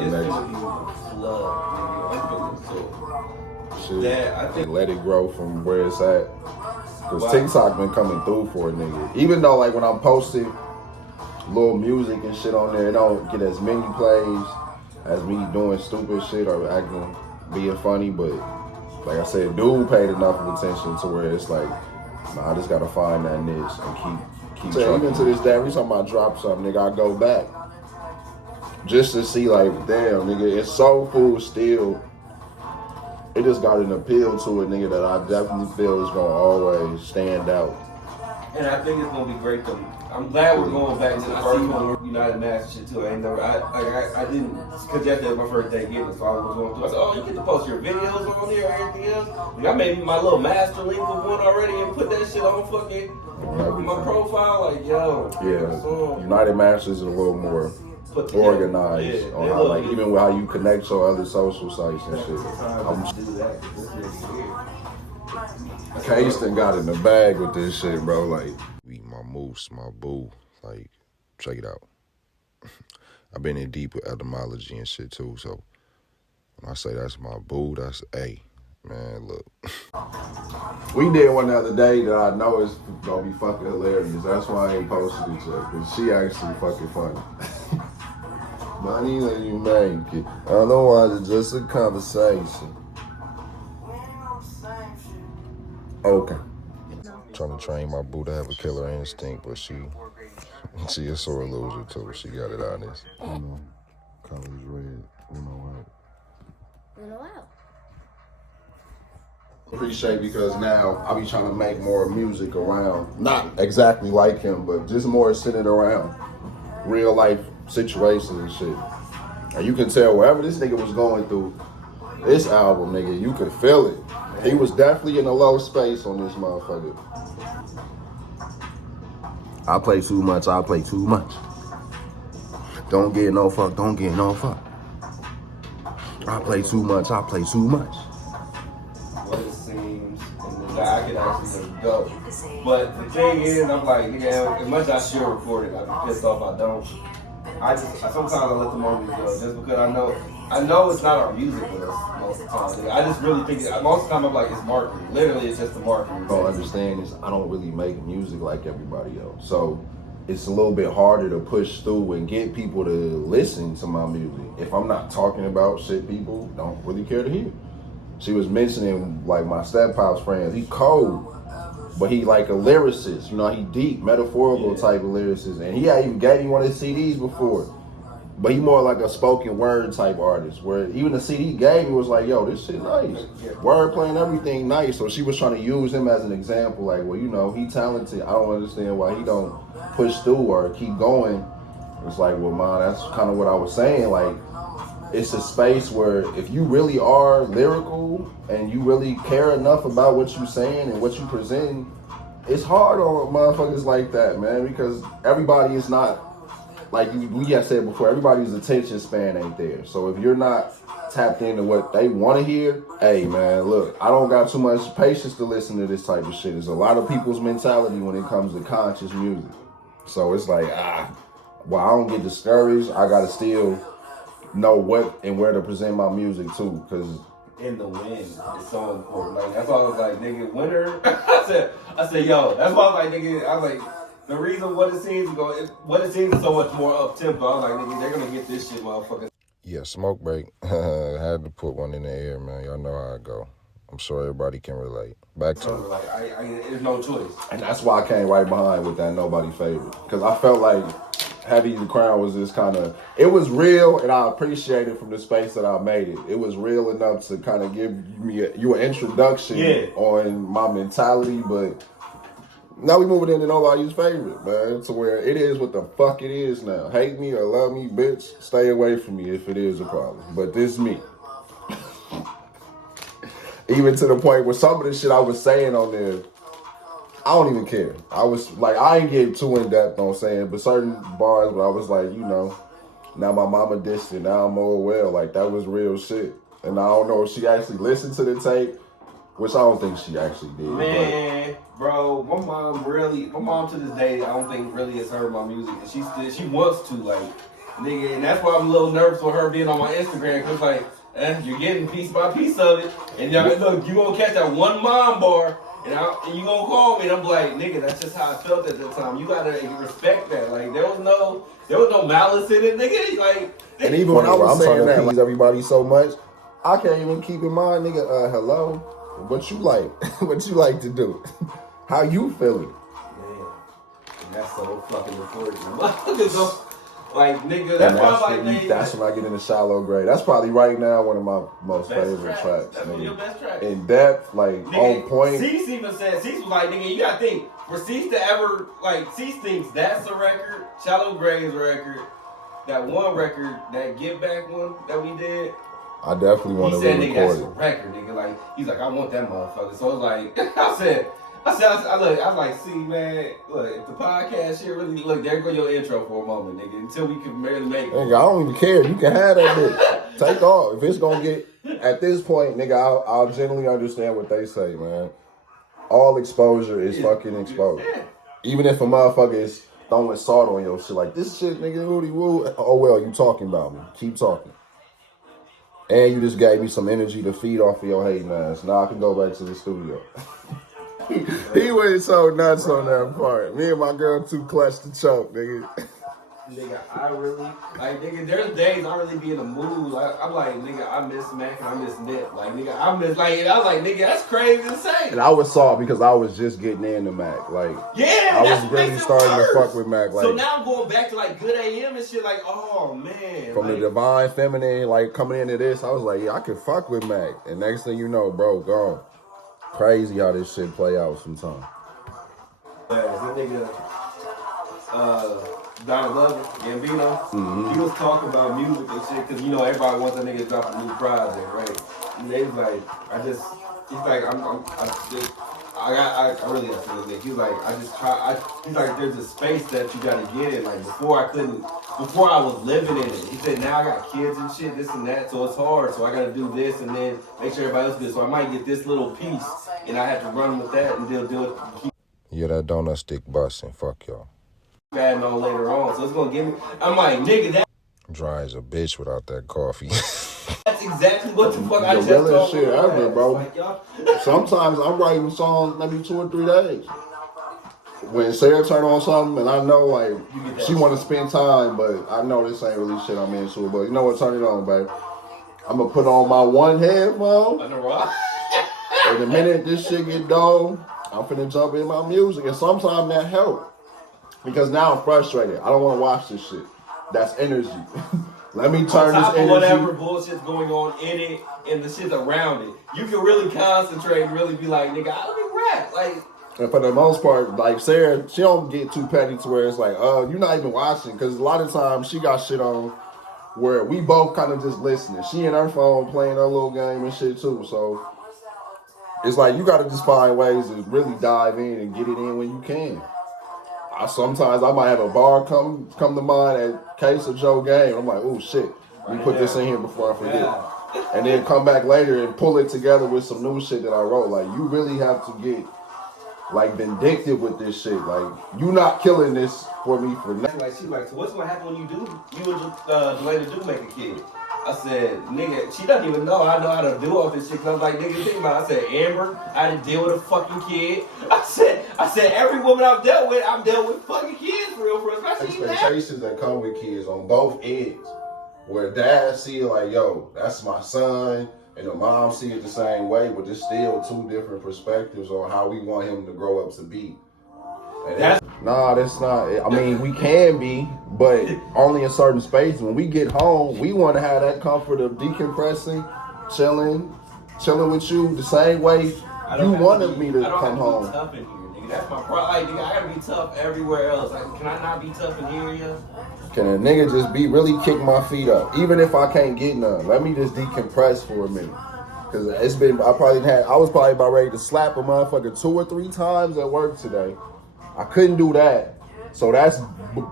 the it's next. Gonna be flood, nigga. I'm feeling so. Shit. I think let it grow from where it's at. Cause wow. TikTok been coming through for a nigga. Even though like when I'm posting little music and shit on there, it don't get as many plays as me doing stupid shit or acting, being funny. But like I said, dude paid enough of attention to where it's like, nah, I just gotta find that niche and keep. So even to this day, every time I drop something, nigga, I go back just to see like, damn, nigga, it's soul food still. It just got an appeal to it, nigga, that I definitely feel is gonna always stand out. And I think it's gonna be great to. I'm glad we're going back to the first one, United Mass shit too. I ain't never, I didn't, cause yesterday was my first day getting it, so I was going through. I said, oh, you get to post your videos on there or anything else. Like, I made my little master link of one already and put that shit on fucking my profile. Like, yo, yeah, United Masters is a little more organized on how, like, even with how you connect to other social sites and shit. Kayston got in the bag with this shit, bro. Like, my moose, my boo. Like, check it out. I've been in deep with etymology and shit too. So when I say that's my boo, that's A. Man, look. We did one the other day that I know is gonna be fucking hilarious. That's why I ain't posted it yet, because she actually fucking funny. Money that you make it. Otherwise, it's just a conversation. Okay. Trying to train my boo to have a killer instinct, but she a sore loser too. She got it honest. Colors red, white. Wow. Appreciate, because now I be trying to make more music around, not exactly like him, but just more centered around real life situations and shit. And you can tell wherever this nigga was going through this album, nigga, you could feel it. He was definitely in a low space on this motherfucker. I play too much, I play too much. Don't get no fuck, don't get no fuck. I play too much, I play too much. What it seems, and then I could actually let it go. But the thing is, I'm like, nigga, as much as I should record it, I'm pissed off I don't. Sometimes I let the moment go, just because I know it's not our music with us most of the time. Nigga. I just really think, most of the time I'm like, it's marketing. Literally, it's just the marketing. Don't understand is I don't really make music like everybody else. So it's a little bit harder to push through and get people to listen to my music. If I'm not talking about shit people don't really care to hear. She was mentioning like my step pop's friends. He cold, but he like a lyricist. He deep, metaphorical type of lyricist. And he had even gave me one of his CDs before. But he more like a spoken word type artist, where even the CD he gave me was like, yo, this shit nice. Wordplay and everything nice. So she was trying to use him as an example, like, well, he talented. I don't understand why he don't push through or keep going. It's like, well, man, that's kind of what I was saying. Like, it's a space where if you really are lyrical and you really care enough about what you're saying and what you present, it's hard on motherfuckers like that, man, because everybody is not, like we have said before, everybody's attention span ain't there. So if you're not tapped into what they want to hear, hey, man, look, I don't got too much patience to listen to this type of shit. There's a lot of people's mentality when it comes to conscious music. So it's like, well, I don't get discouraged. I got to still know what and where to present my music too, because in the win is so important. Like, that's why I was like, nigga, winner. I said, yo, that's why I was like, nigga, I was like, the reason what it seems is so much more up tempo. I was like, nigga, they're gonna get this shit, motherfucker. Yeah, smoke break. Had to put one in the air, man. Y'all know how I go. I'm sure everybody can relate. Back to it. Like, there's no choice. And that's why I came right behind with that Nobody Favorite. Because I felt like Heavy the Crown was just kind of, it was real, and I appreciate it from the space that I made it. It was real enough to kind of give you an introduction on my mentality, but now we moving into Nobody's Favorite, man, to where it is what the fuck it is now. Hate me or love me, bitch, stay away from me if it is a problem. But this me. Even to the point where some of the shit I was saying on there, I don't even care. I was like, I ain't getting too in depth on saying, but certain bars where I was like, now my mama dissed it, now I'm more well. Like, that was real shit. And I don't know if she actually listened to the tape, which I don't think she actually did. Man, bro, my mom to this day, I don't think really has heard my music. And she wants to, like, nigga, and that's why I'm a little nervous with her being on my Instagram, cause like, you're getting piece by piece of it, and y'all look, you gonna catch that one mom bar, and you gonna call me, and I'm like, nigga, that's just how I felt at the time. You gotta respect that. Like, there was no malice in it, nigga. Like, and even when I was saying that, like, everybody so much, I can't even keep in mind, nigga. Hello, what you like? What you like to do? How you feeling? Man, and that's so fucking important. Like, nigga, that's when I get into Shallow Grave. That's probably right now one of my most favorite tracks. That's one of your best tracks. In depth, like, nigga, on point. Cease even said, Cease was like, nigga, you gotta think, for Cease to ever, like, Cease thinks that's a record, Shallow Grave's record, that one record, that Get Back one that we did. I definitely want to re-record it. That's a record, nigga. Like, he's like, I want that motherfucker. So it's like, I was like, see, man, look, if the podcast shit really, look, there go your intro for a moment, nigga, until we can barely make it. Nigga, I don't even care. You can have that bitch. Take off. If it's gonna get, at this point, nigga, I'll genuinely understand what they say, man. All exposure is fucking exposure. Yeah. Even if a motherfucker is throwing salt on your shit, like, this shit, nigga, woody woo. Oh, well, you talking about me. Keep talking. And you just gave me some energy to feed off of your hating ass. Now I can go back to the studio. He went so nuts on that part. Me and my girl too clutched to choke, nigga. Nigga, I really, like, nigga, there's days I really be in a mood. Like, I'm like, nigga, I miss Mac and I miss Nip. Like, nigga, I was like, nigga, that's crazy to say. And I was soft because I was just getting into Mac. Like, yeah, I was really starting to fuck with Mac. Like, so now I'm going back to like Good AM and shit. Like, oh man, from like, the Divine Feminine, like coming into this, I was like, yeah, I could fuck with Mac. And next thing you know, bro, gone. Crazy how this shit play out sometimes. That nigga, Donald Glover, Gambino, he was talking about music and shit, because, you know, everybody wants that nigga to drop a new project, right? And they was like, he's like, I really have to look. He's like, he's like, there's a space that you gotta get in. Like, before I was living in it. He said, now I got kids and shit, this and that, so it's hard. So I gotta do this and then make sure everybody else good. So I might get this little piece, and I have to run with that and do it. Yeah, that donut stick busting. Fuck y'all. Bad on later on, so it's gonna give me. I'm like, nigga, that dry as a bitch without that coffee. that's exactly what the fuck I just realest told shit ever, bro. Like, sometimes I'm writing songs maybe 2 or 3 days. When Sarah turn on something and I know like she want to spend time, but I know this ain't really shit I'm into. But you know what? Turn it on, babe. I'm gonna put on my one headphone. And the minute this shit get dull, I'm finna jump in my music, and sometimes that help. Because now I'm frustrated. I don't want to watch this shit. That's energy. Let me turn this energy. Whatever bullshit's going on in it and the shit around it, you can really concentrate and really be like, nigga, I don't rap. Like, and for the most part, like Sarah, she don't get too petty to where it's like, you're not even watching. Because a lot of times she got shit on where we both kind of just listening. She and her phone playing her little game and shit too. So it's like you got to just find ways to really dive in and get it in when you can. Sometimes I might have a bar come to mind at Case of Joe Game. I'm like, oh shit, let me put this in here before I forget. And then come back later and pull it together with some new shit that I wrote. Like, you really have to get like vindictive with this shit. Like, you not killing this for me for nothing. Like, she's like, so what's gonna happen when you and Delana do make a kid? I said, nigga, she doesn't even know I know how to do all this shit. Cause I was like, nigga, think about it. I said, Amber, I had to deal with a fucking kid. I said, every woman I've dealt with fucking kids for real, especially expectations that come with kids on both ends. Where dad see it like, yo, that's my son, and the mom see it the same way, but there's still 2 different perspectives on how we want him to grow up to be. That's not. I mean, we can be, but only in certain spaces. When we get home, we want to have that comfort of decompressing, chilling with you the same way you wanted me to come home. I don't have to be tough in here, nigga. That's my problem. Like, nigga, I gotta be tough everywhere else. Like, can I not be tough in here, yeah? Can a nigga just really kick my feet up, even if I can't get none? Let me just decompress for a minute. Cause I was probably about ready to slap a motherfucker 2 or 3 times at work today. I couldn't do that. So that's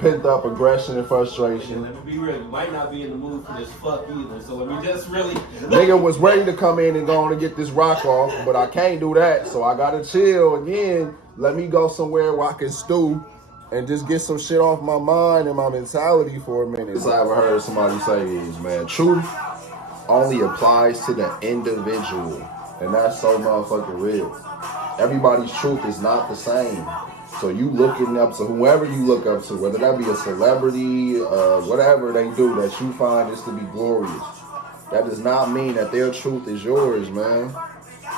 pent up aggression and frustration. Let me be real. You might not be in the mood for this fuck either. So let me just really. Nigga was ready to come in and go on and get this rock off, but I can't do that. So I gotta chill again. Let me go somewhere where I can stew and just get some shit off my mind and my mentality for a minute. This I ever heard somebody say is, man, truth only applies to the individual. And that's so motherfucking real. Everybody's truth is not the same. So you looking up to whoever you look up to, whether that be a celebrity, whatever they do that you find is to be glorious. That does not mean that their truth is yours, man.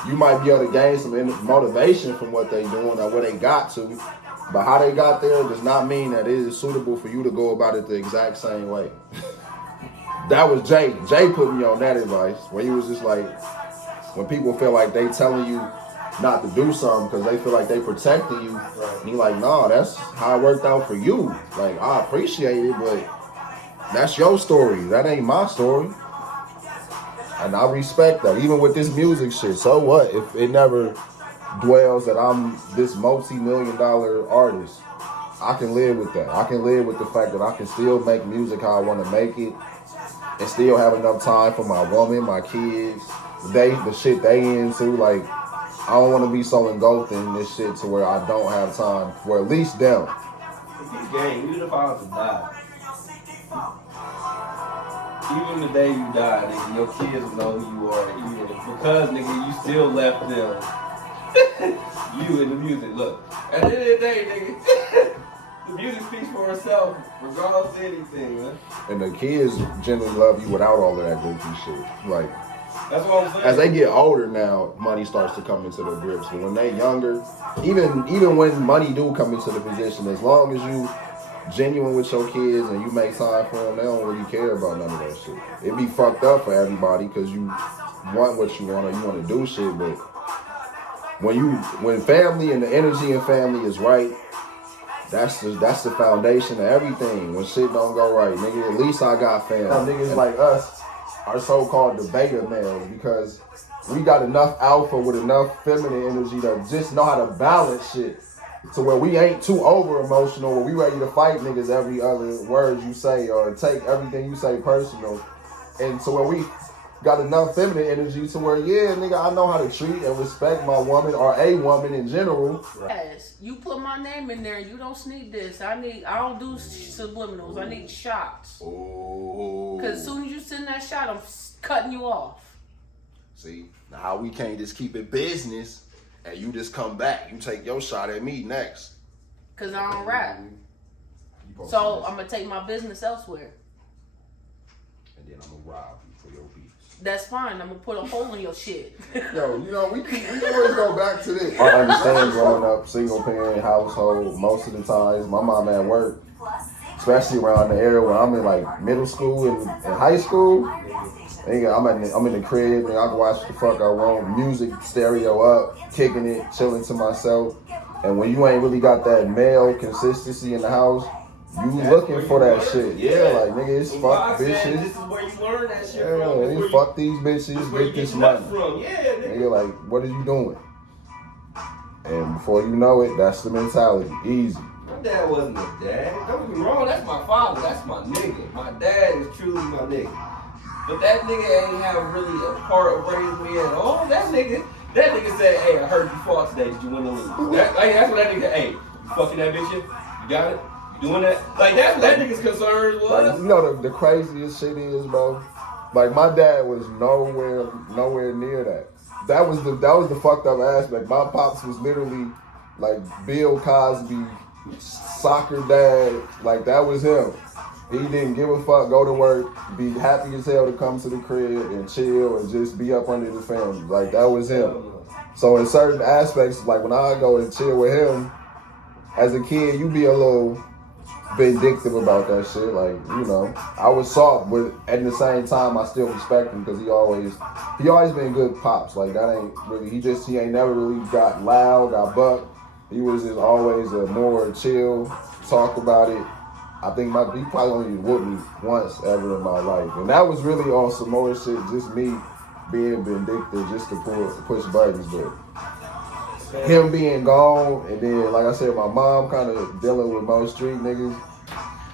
You might be able to gain some motivation from what they doing or what they got to, but how they got there does not mean that it is suitable for you to go about it the exact same way. That was Jay. Jay put me on that advice where he was just like, when people feel like they telling you not to do something because they feel like they protecting you, right. And he like, nah, that's how it worked out for you. Like, I appreciate it, but that's your story. That ain't my story. And I respect that, even with this music shit. So what if it never dwells that I'm this multi-million-dollar artist? I can live with that. I can live with the fact that I can still make music how I want to make it and still have enough time for my woman, my kids, the shit they into. Like, I don't want to be so engulfed in this shit to where I don't have time for at least them. It's game. Even if I was to die, even the day you die, nigga, your kids will know who you are. Even because, nigga, you still left them. You in the music. Look, at the end of the day, nigga, the music speaks for itself, regardless of anything, man. And the kids generally love you without all of that goofy shit. Like, that's what I'm saying. As they get older now, money starts to come into their grips. But when they younger, even when money do come into the position, as long as you genuine with your kids and you make time for them, they don't really care about none of that shit. It be fucked up for everybody because you want what you want or you want to do shit. But when family and the energy in family is right, that's the foundation of everything. When shit don't go right, nigga, at least I got family. Niggas like us are so-called the beta males because we got enough alpha with enough feminine energy to just know how to balance shit to where we ain't too over emotional, where we ready to fight niggas every other word you say or take everything you say personal. And so where we got enough feminine energy to where, yeah, nigga, I know how to treat and respect my woman or a woman in general. Yes, you put my name in there. You don't need this. I don't do subliminals. I need shots. Oh. Because as soon as you send that shot, I'm cutting you off. See, now how we can't just keep it business and you just come back. You take your shot at me next. Because I don't rap. So I'm going to take my business elsewhere. And then I'm going to rob you for your beats. That's fine. I'm going to put a hole in your shit. Yo, you know, we always go back to this. I understand growing up, single parent household, most of the times, my mom at work, especially around the area where I'm in like middle school and high school. I'm in the crib and I can watch the fuck I want, music, stereo up, kicking it, chilling to myself. And when you ain't really got that male consistency in the house, you looking for that shit. Yeah, like, nigga, it's fuck bitches. This is where you learn that shit from. Yeah, fuck these bitches, get this money. Yeah, nigga, like, what are you doing? And before you know it, that's the mentality. Easy. My dad wasn't a dad. Don't get me wrong, that's my father, that's my nigga. My dad is truly my nigga. But that nigga ain't have really a part of raising me at all. That nigga said, hey, I heard you fought today. Did you win or lose? That's what that nigga, hey, you fucking that bitch? You got it? You doing that? Like, that's what that nigga's concern was. Like, you know the craziest shit is, bro? Like, my dad was nowhere near that. That was the fucked up aspect. My pops was literally like Bill Cosby, soccer dad. Like, that was him. He didn't give a fuck, go to work, be happy as hell to come to the crib and chill and just be up under the family. Like, that was him. So in certain aspects, like when I go and chill with him, as a kid, you be a little vindictive about that shit. Like, you know, I was soft, but at the same time, I still respect him because he always been good pops. Like, that ain't really, he ain't never really got loud, got bucked. He was just always a more chill, talk about it. I think he probably only whooped me once ever in my life. And that was really on some more shit, just me being vindictive just to push buttons. But him being gone, and then, like I said, my mom kind of dealing with most street niggas,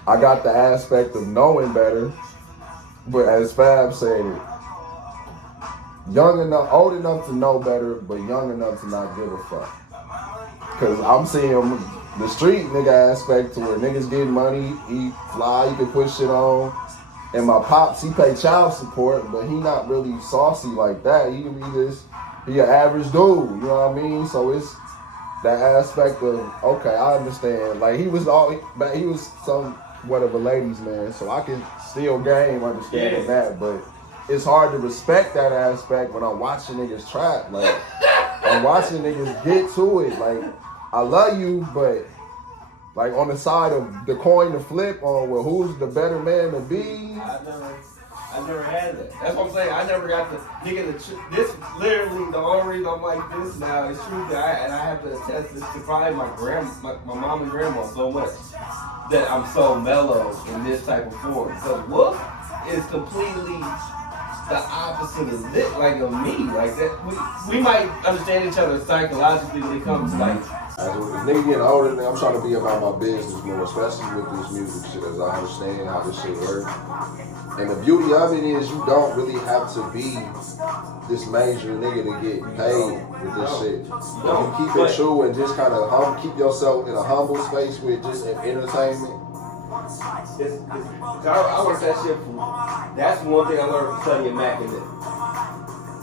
I got the aspect of knowing better. But as Fab said it, old enough to know better, but young enough to not give a fuck. Because I'm seeing the street nigga aspect to where niggas getting money, he fly, you can put shit on. And my pops, he pay child support, but he not really saucy like that. He an average dude, you know what I mean? So it's that aspect of, okay, I understand. Like he was somewhat of a ladies man, so I can still game understanding that, but it's hard to respect that aspect when I'm watching niggas trap. Like I'm watching niggas get to it. Like I love you, but like on the side of the coin to flip on, well, who's the better man to be? I never had that. That's what I'm saying. I never got the nigga. This literally the only reason I'm like this now is true that I have to attest this to probably my mom and grandma so much that I'm so mellow in this type of form. Because Wolf is completely the opposite of this, like of me. Like that, we might understand each other psychologically when it comes to like. As a nigga getting older, I'm trying to be about my business more, especially with this music shit, as I understand how this shit works. And the beauty of it is you don't really have to be this major nigga to get paid with this shit. If you keep it true and just kind of keep yourself in a humble space with just entertainment. I learned that shit from. That's one thing I learned from studying Mac and this.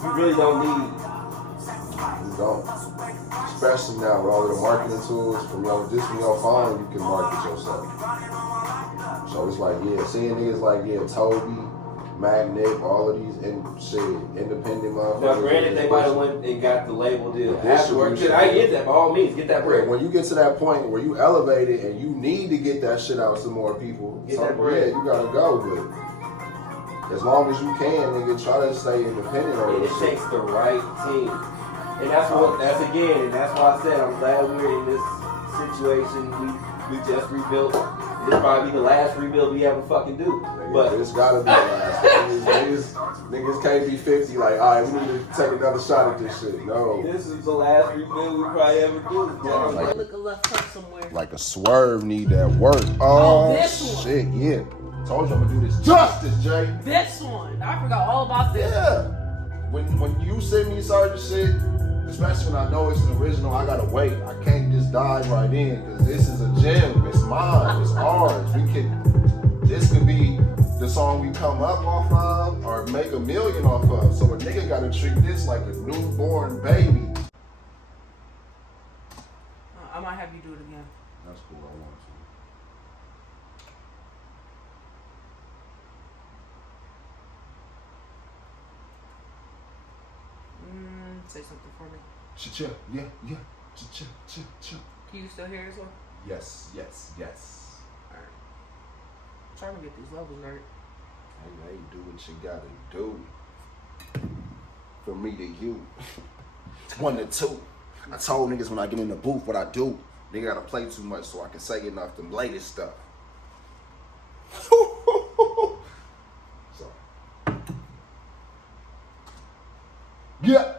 You really don't need. You don't. Especially now with all the marketing tools from your phone, you can market yourself. So it's like, yeah, seeing niggas like, yeah, Toby, Magnet, all of these and shit, independent motherfuckers. Now, granted, they might have went and got the label deal afterwards. I get that, by all means, get that bread. When you get to that point where you elevate it and you need to get that shit out to more people, get that bread. Yeah, you gotta go, but as long as you can, nigga, try to stay independent on this shit. It takes the right team. And that's why I said I'm glad we're in this situation. We just rebuilt. This probably be the last rebuild we ever fucking do. But it's gotta be the last. Niggas can't be 50 like, all right, we need to take another shot at this shit. No. This is the last rebuild we probably ever do. Like, look a left hook somewhere. Like a swerve need that work. Oh, this one. Shit, yeah. Told you I'm gonna do this justice, Jay. This one. I forgot all about this. Yeah. When you send me certain shit, especially when I know it's an original, I gotta wait. I can't just dive right in because this is a gem. It's mine. It's ours. This could be the song we come up off of or make $1 million off of. So a nigga gotta treat this like a newborn baby. I might have you do it again. That's cool. I want to. Say something for me. Cha-cha, yeah. Cha-cha. Can you still hear as well? Yes. Alright. I'm trying to get these levels right. Hey, man, do what you gotta do. From me to you. 1 to 2. I told niggas when I get in the booth what I do. Nigga gotta play too much so I can say enough the latest stuff. So. Yeah.